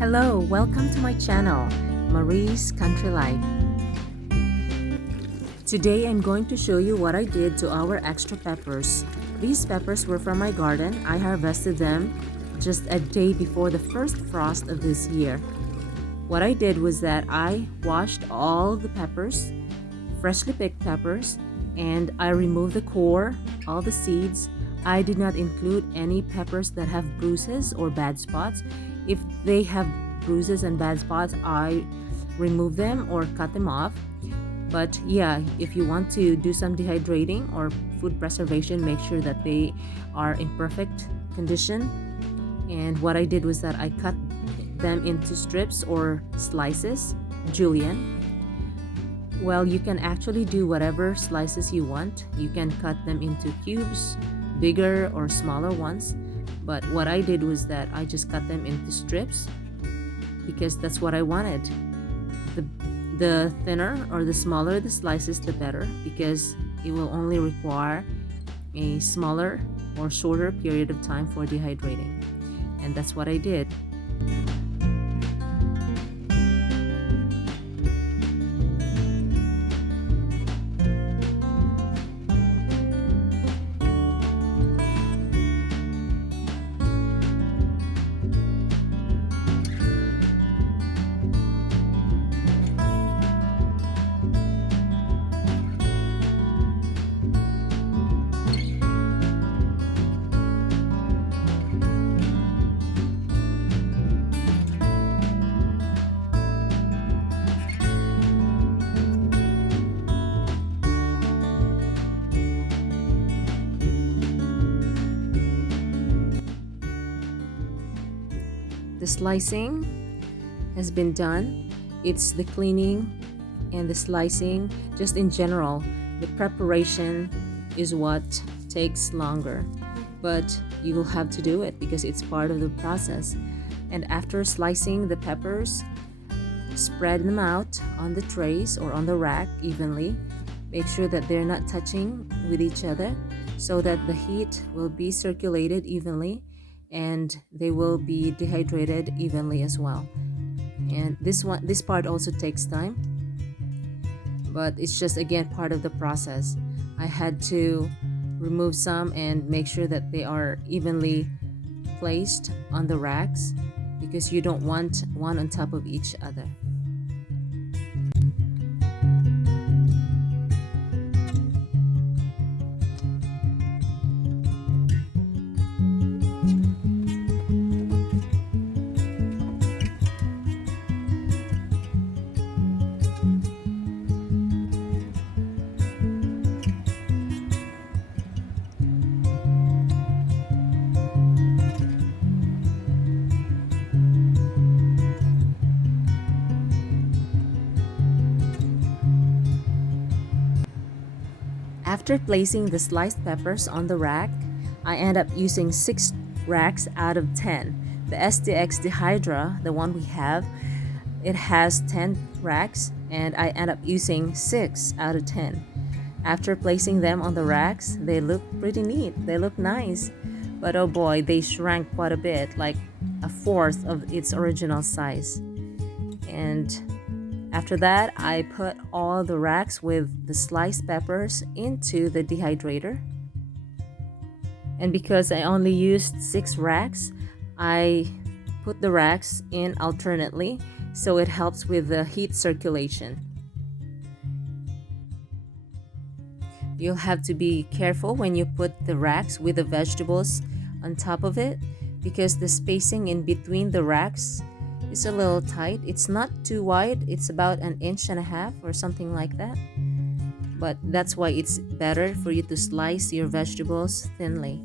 Hello, welcome to my channel, Marie's Country Life. Today I'm going to show you what I did to our extra peppers. These peppers were from my garden. I harvested them just a day before the first frost of this year. What I did was that I washed all of the peppers, freshly picked peppers, and I removed the core, all the seeds. I did not include any peppers that have bruises or bad spots. If they have bruises and bad spots, I remove them or cut them off. But yeah, if you want to do some dehydrating or food preservation, make sure that they are in perfect condition. And what I did was that I cut them into strips or slices, julienne. Well, you can actually do whatever slices you want. You can cut them into cubes, bigger or smaller ones. But what I did was that I just cut them into strips because that's what I wanted. The thinner or the smaller the slices, the better, because it will only require a smaller or shorter period of time for dehydrating. And that's what I did. The slicing has been done. It's the cleaning and the slicing, just in general, the preparation is what takes longer. But you will have to do it because it's part of the process. And after slicing the peppers, spread them out on the trays or on the rack evenly. Make sure that they're not touching with each other so that the heat will be circulated evenly and they will be dehydrated evenly as well. And this part also takes time, but it's just again part of the process. I had to remove some and make sure that they are evenly placed on the racks because you don't want one on top of each other. After placing the sliced peppers on the rack, I end up using 6 racks out of 10. The STX Dehydrator, the one we have, it has 10 racks and I end up using 6 out of 10. After placing them on the racks, they look pretty neat. They look nice. But oh boy, they shrank quite a bit, like a fourth of its original size. And after that, I put all the racks with the sliced peppers into the dehydrator. And because I only used 6 racks, I put the racks in alternately so it helps with the heat circulation. You'll have to be careful when you put the racks with the vegetables on top of it because the spacing in between the racks is a little tight. It's not too wide. It's about 1.5 inches or something like that. But that's why it's better for you to slice your vegetables thinly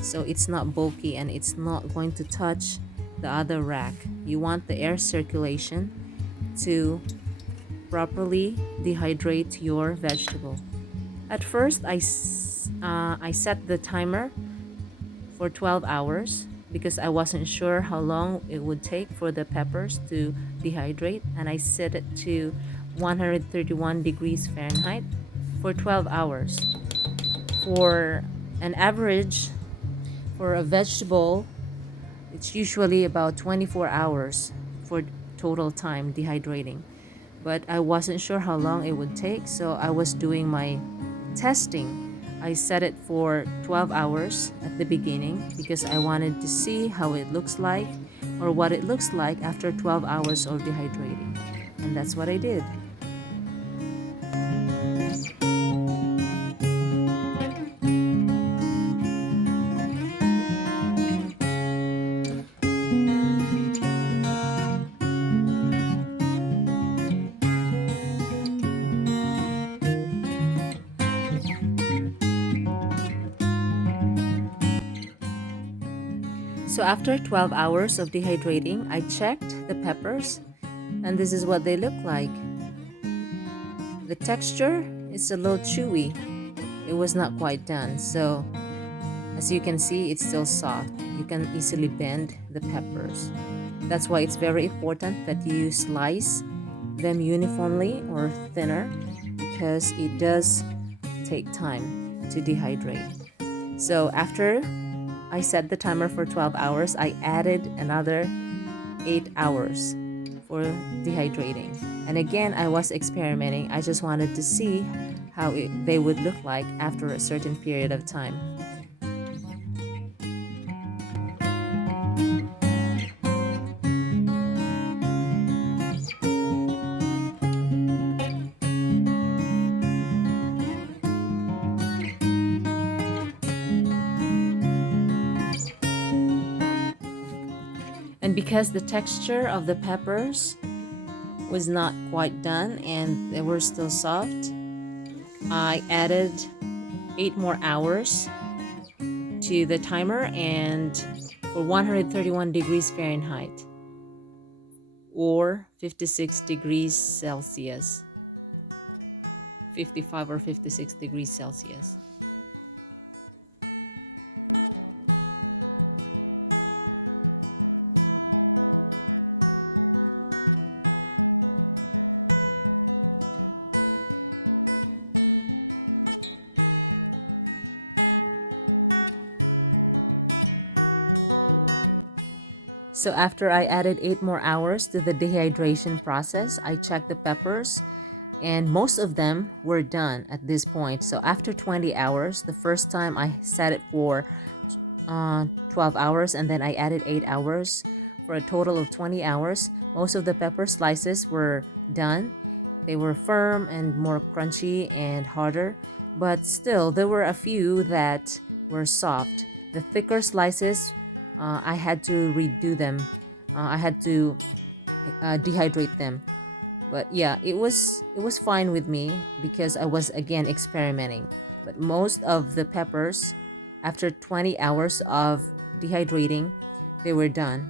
so it's not bulky and it's not going to touch the other rack. You want the air circulation to properly dehydrate your vegetable. At first, I set the timer for 12 hours because I wasn't sure how long it would take for the peppers to dehydrate, and I set it to 131 degrees Fahrenheit for 12 hours. For an average, for a vegetable, It's usually about 24 hours for total time dehydrating. But I wasn't sure how long it would take, so I was doing my testing. I set it for 12 hours at the beginning because I wanted to see how it looks like or what it looks like after 12 hours of dehydrating. And that's what I did. So after 12 hours of dehydrating, I checked the peppers and this is what they look like. The texture is a little chewy. It was not quite done, so as you can see, it's still soft. You can easily bend the peppers. That's why it's very important that you slice them uniformly or thinner because it does take time to dehydrate. So after I set the timer for 12 hours, I added another 8 hours for dehydrating. And again, I was experimenting. I just wanted to see how they would look like after a certain period of time. And because the texture of the peppers was not quite done and they were still soft, I added 8 more hours to the timer and for 131 degrees Fahrenheit or 56 degrees Celsius, 55 or 56 degrees Celsius. So after I added 8 more hours to the dehydration process, I checked the peppers and most of them were done at this point. So after 20 hours, the first time I set it for 12 hours and then I added 8 hours for a total of 20 hours. Most of the pepper slices were done. They were firm and more crunchy and harder, but still there were a few that were soft. The thicker slices, I had to redo them. I had to dehydrate them. But yeah, it was fine with me because I was again experimenting. But most of the peppers, after 20 hours of dehydrating, they were done.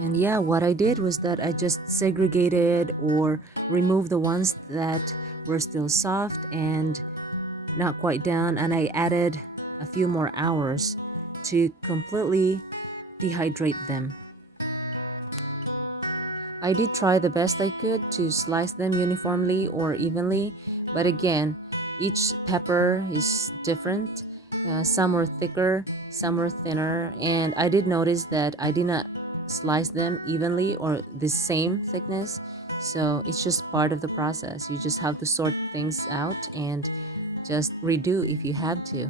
And yeah, what I did was that I just segregated or removed the ones that were still soft and not quite done, and I added a few more hours to completely dehydrate them. I did try the best I could to slice them uniformly or evenly, but again, each pepper is different. Some were thicker, some were thinner, and I did notice that I did not slice them evenly or the same thickness, so it's just part of the process. You just have to sort things out and just redo if you had to.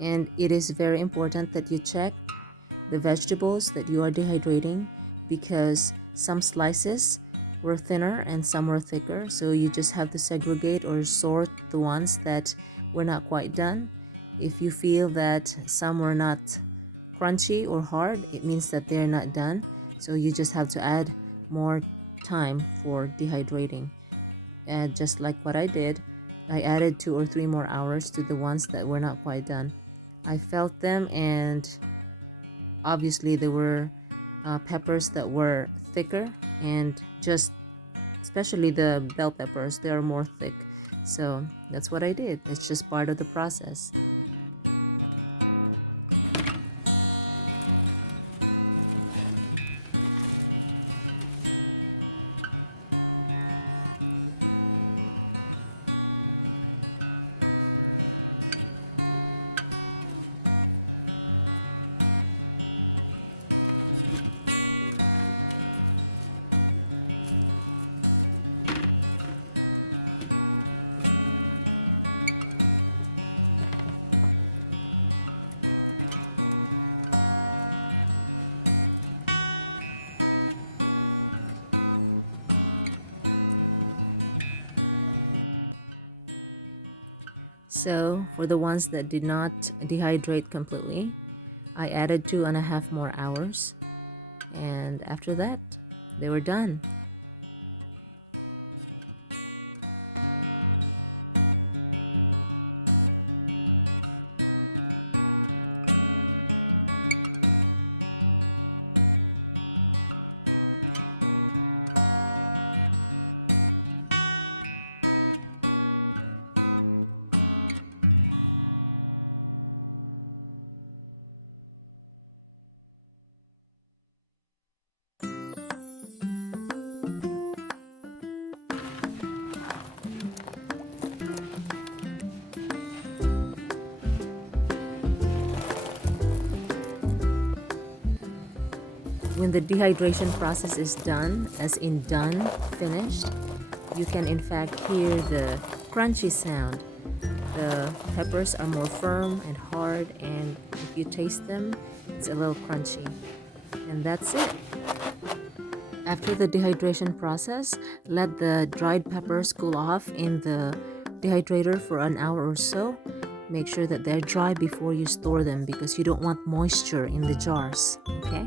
And it is very important that you check the vegetables that you are dehydrating because some slices were thinner and some were thicker, so you just have to segregate or sort the ones that were not quite done. If you feel that some were not crunchy or hard, it means that they're not done, so you just have to add more time for dehydrating. And just like what I did, I added 2 or 3 more hours to the ones that were not quite done. I felt them and Obviously, there were peppers that were thicker, and just especially the bell peppers, they are more thick. So that's what I did. It's just part of the process. So for the ones that did not dehydrate completely, I added 2.5 more hours, and after that, they were done. When the dehydration process is done, as in done, finished, you can in fact hear the crunchy sound. The peppers are more firm and hard, and if you taste them, it's a little crunchy. And that's it. After the dehydration process, let the dried peppers cool off in the dehydrator for an hour or so. Make sure that they're dry before you store them because you don't want moisture in the jars, okay?